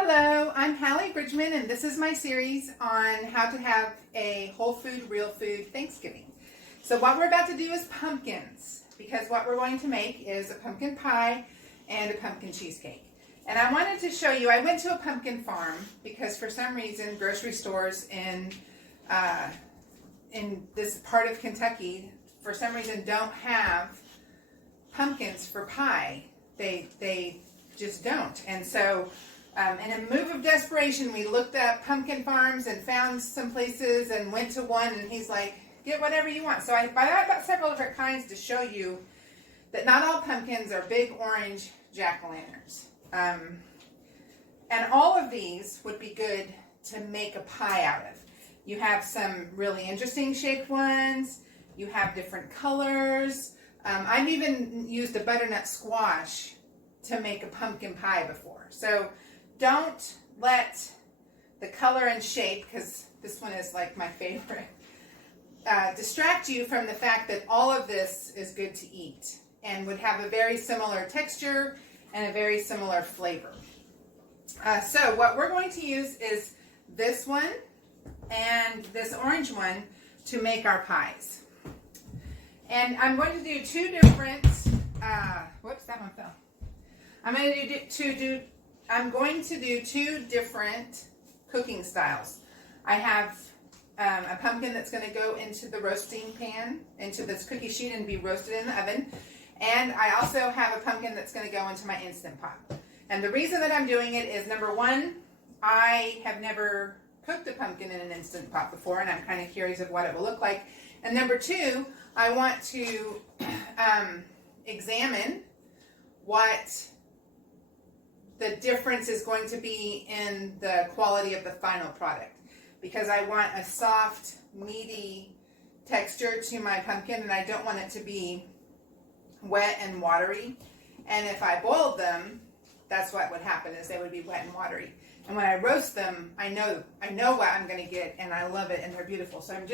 Hello, I'm Hallee Bridgeman, and this is my series on how to have a whole food, real food Thanksgiving. So what we're about to do is pumpkins, because what we're going to make is a pumpkin pie and a pumpkin cheesecake. And I wanted to show you, I went to a pumpkin farm because for some reason grocery stores in this part of Kentucky, for some reason don't have pumpkins for pie. They just don't. And so in a move of desperation, we looked up pumpkin farms and found some places and went to one, and he's like, get whatever you want. So I bought several different kinds to show you that not all pumpkins are big orange jack-o'-lanterns. And all of these would be good to make a pie out of. You have some really interesting shaped ones. You have different colors. I've even used a butternut squash to make a pumpkin pie before. So don't let the color and shape, because this one is like my favorite, distract you from the fact that all of this is good to eat and would have a very similar texture and a very similar flavor. So what we're going to use is this one and this orange one to make our pies. And I'm going to do two different, whoops, that one fell. I'm going to do two different cooking styles. I have a pumpkin that's going to go into the roasting pan, into this cookie sheet and be roasted in the oven. And I also have a pumpkin that's going to go into my Instant Pot. And the reason that I'm doing it is, number one, I have never cooked a pumpkin in an Instant Pot before, and I'm kind of curious of what it will look like. And number two, I want to examine what the difference is going to be in the quality of the final product, because I want a soft, meaty texture to my pumpkin, and I don't want it to be wet and watery. And if I boiled them, that's what would happen, is they would be wet and watery. And when I roast them, I know what I'm going to get, and I love it, and they're beautiful. So I'm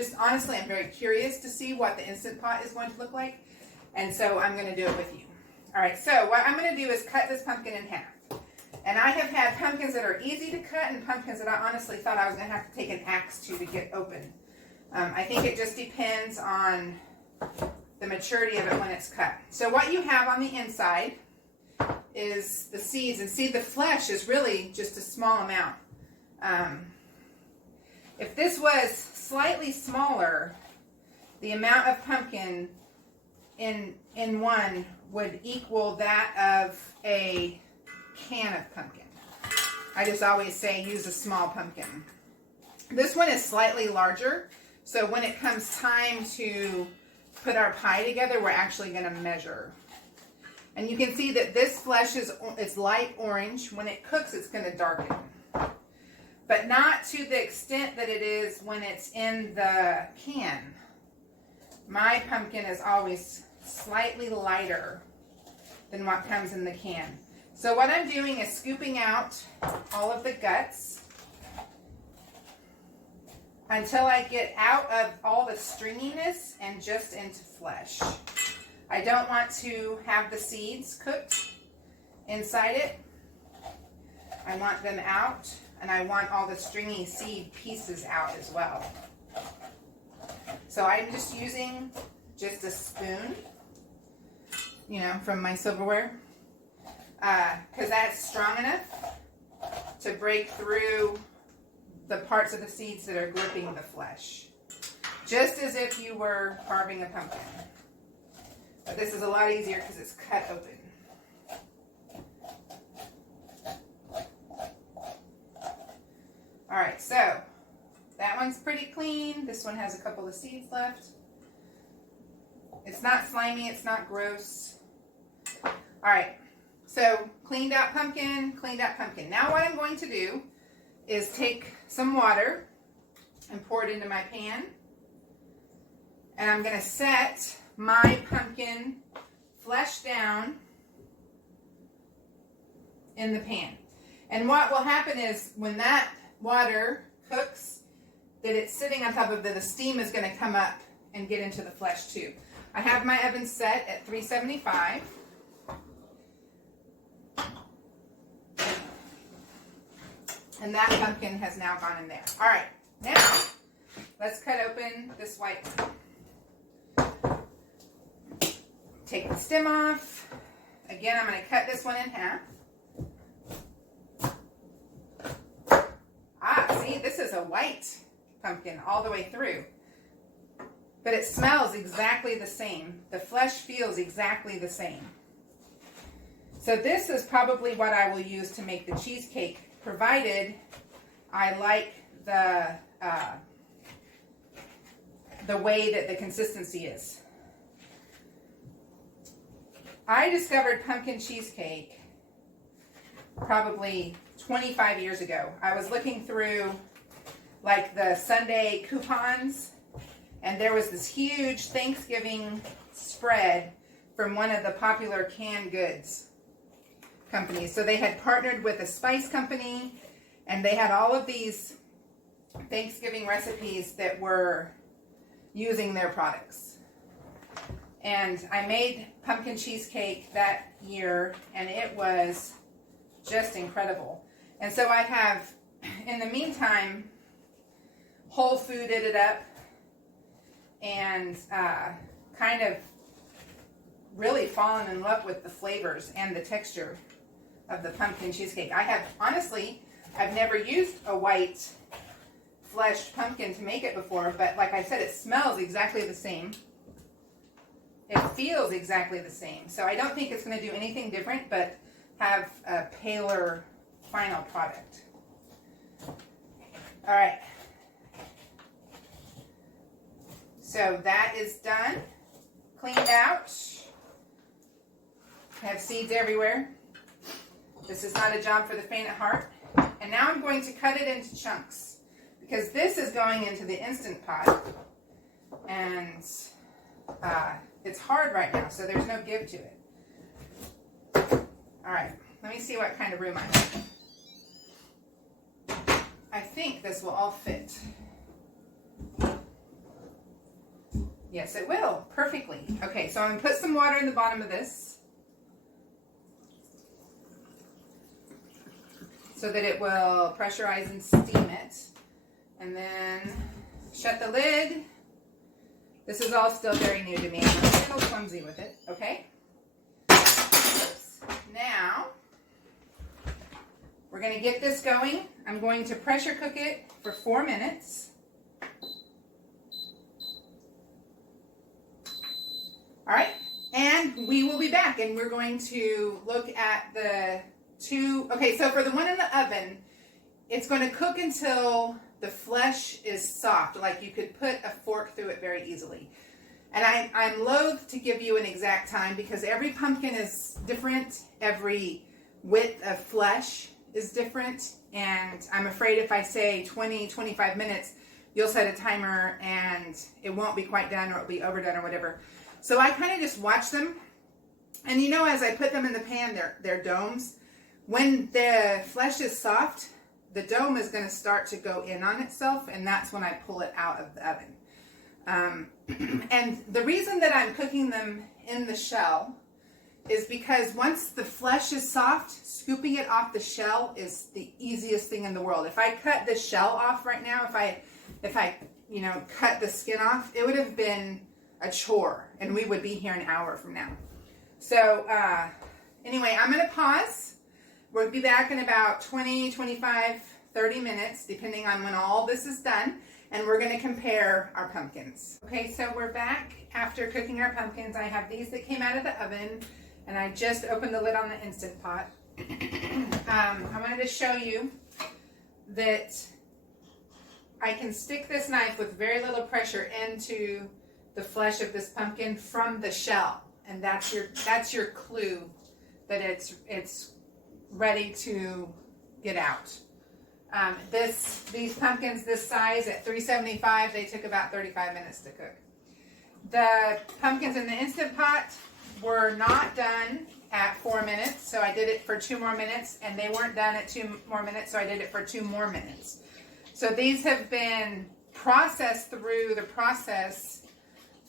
very curious to see what the Instant Pot is going to look like, and so I'm going to do it with you. All right, so what I'm going to do is cut this pumpkin in half. And I have had pumpkins that are easy to cut and pumpkins that I honestly thought I was going to have to take an axe to get open. I think it just depends on the maturity of it when it's cut. So what you have on the inside is the seeds, and see, the flesh is really just a small amount. If this was slightly smaller, the amount of pumpkin in one would equal that of a can of pumpkin. I just always say use a small pumpkin. This one is slightly larger, so when it comes time to put our pie together, we're actually going to measure. And you can see that this flesh is light orange. When it cooks, it's going to darken, but not to the extent that it is when it's in the can. My pumpkin is always slightly lighter than what comes in the can. So what I'm doing is scooping out all of the guts until I get out of all the stringiness and just into flesh. I don't want to have the seeds cooked inside it. I want them out, and I want all the stringy seed pieces out as well. So I'm just using just a spoon, from my silverware, because that's strong enough to break through the parts of the seeds that are gripping the flesh, just as if you were carving a pumpkin. But this is a lot easier because it's cut open. All right, so that one's pretty clean. This one has a couple of seeds left. It's not slimy, it's not gross. All right, so cleaned out pumpkin, cleaned out pumpkin. Now what I'm going to do is take some water and pour it into my pan. And I'm going to set my pumpkin flesh down in the pan. And what will happen is when that water cooks, that it's sitting on top of it, the steam is going to come up and get into the flesh too. I have my oven set at 375. And that pumpkin has now gone in there. All right, now let's cut open this white one. Take the stem off. Again, I'm going to cut this one in half. See, this is a white pumpkin all the way through. But it smells exactly the same. The flesh feels exactly the same. So this is probably what I will use to make the cheesecake, provided I like the way that the consistency is. I discovered pumpkin cheesecake probably 25 years ago. I was looking through like the Sunday coupons, and there was this huge Thanksgiving spread from one of the popular canned goods companies. So they had partnered with a spice company, and they had all of these Thanksgiving recipes that were using their products. And I made pumpkin cheesecake that year, and it was just incredible. And so I have, in the meantime, whole fooded it up and kind of really fallen in love with the flavors and the texture of the pumpkin cheesecake. I've never used a white fleshed pumpkin to make it before, but like I said, it smells exactly the same. It feels exactly the same. So I don't think it's going to do anything different, but have a paler final product. All right. So that is done. Cleaned out. Have seeds everywhere. This is not a job for the faint of heart. And now I'm going to cut it into chunks, because this is going into the Instant Pot, and it's hard right now, so there's no give to it. All right, let me see what kind of room I have. I think this will all fit. Yes, it will, perfectly. Okay, so I'm going to put some water in the bottom of this so that it will pressurize and steam it. And then shut the lid. This is all still very new to me. I'm a little clumsy with it, okay? Now, we're going to get this going. I'm going to pressure cook it for 4 minutes. All right, and we will be back, and we're going to look at the two. Okay, so for the one in the oven, it's going to cook until the flesh is soft, like you could put a fork through it very easily. And I'm loath to give you an exact time, because every pumpkin is different, every width of flesh is different, and I'm afraid if I say 20, 25 minutes, you'll set a timer and it won't be quite done, or it'll be overdone or whatever. So I kind of just watch them, and you know, as I put them in the pan, they're domes. When the flesh is soft, the dome is going to start to go in on itself, and that's when I pull it out of the oven. And the reason that I'm cooking them in the shell is because once the flesh is soft, scooping it off the shell is the easiest thing in the world. If I cut the shell off right now, if I cut the skin off, it would have been a chore, and we would be here an hour from now. So anyway, I'm going to pause. We'll be back in about 20, 25, 30 minutes, depending on when all this is done, and we're going to compare our pumpkins. Okay, so we're back after cooking our pumpkins. I have these that came out of the oven, and I just opened the lid on the Instant Pot. I wanted to show you that I can stick this knife with very little pressure into the flesh of this pumpkin from the shell, and that's your clue that it's ready to get out. These pumpkins this size at $3.75, they took about 35 minutes to cook. The pumpkins in the Instant Pot were not done at 4 minutes, so I did it for 2 more minutes, and they weren't done at 2 more minutes, so I did it for 2 more minutes. So these have been processed through the process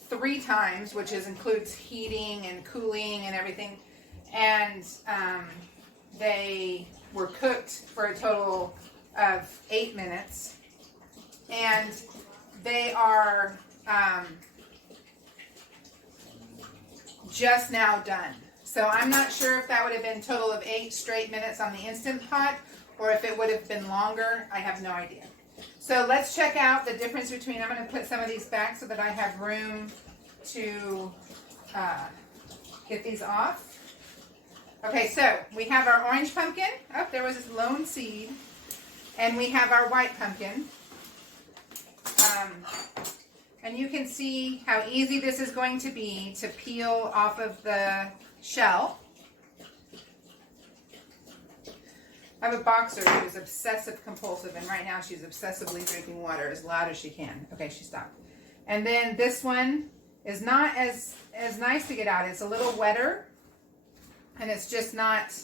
3 times, which includes heating and cooling and everything, and they were cooked for a total of 8 minutes, and they are just now done. So I'm not sure if that would have been a total of 8 straight minutes on the Instant Pot, or if it would have been longer. I have no idea. So let's check out the difference between, I'm going to put some of these back so that I have room to get these off. Okay, so we have our orange pumpkin. Oh, there was this lone seed. And we have our white pumpkin. And you can see how easy this is going to be to peel off of the shell. I have a boxer who's obsessive compulsive, and right now she's obsessively drinking water as loud as she can. Okay, she stopped. And then this one is not as nice to get out. It's a little wetter, and it's just not,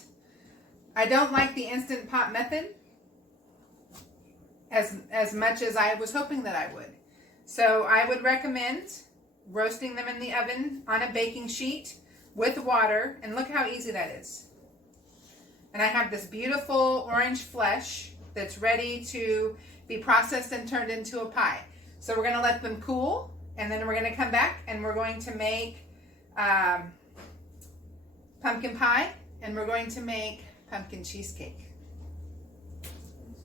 I don't like the Instant Pot method as much as I was hoping that I would. So I would recommend roasting them in the oven on a baking sheet with water, and look how easy that is. And I have this beautiful orange flesh that's ready to be processed and turned into a pie. So we're going to let them cool, and then we're going to come back and we're going to make pumpkin pie, and we're going to make pumpkin cheesecake.